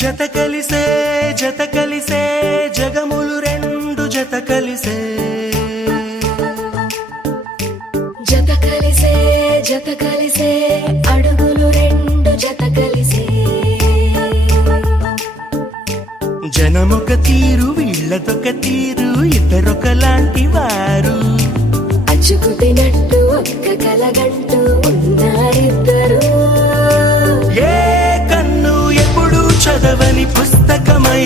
జత కలిసే జగములు రెండు జత కలిసే అడుగులు రెండు జత కలిసే జనమొక తీరు వీళ్ళదొక తీరు ఇద్దరొకలాంటి వారు అచ్చుకుతినట్టు ఒక్క కలగంటూ ఉన్నారిద్దరు ఏ కన్ను ఎప్పుడు చదవని పుస్తకమై